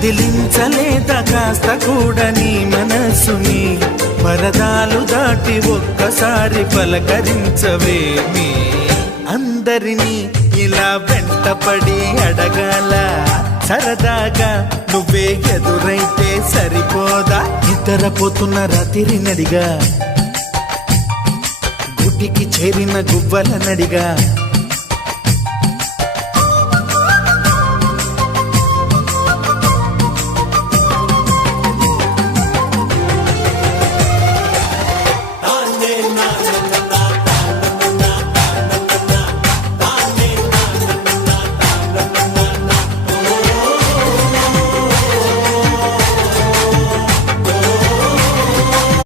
కదిలించలేదా కాస్త కూడా నీ మనసుని పరదాలు దాటి ఒక్కసారి పలకరించవేమి అందరినీ ఇలా వెంటపడి అడగాల సరదాగా నువ్వే ఎదురైతే సరిపోదా నిద్రపోతున్న రాత్రి నడిగా గుటికి చేరిన గువ్వల నడిగా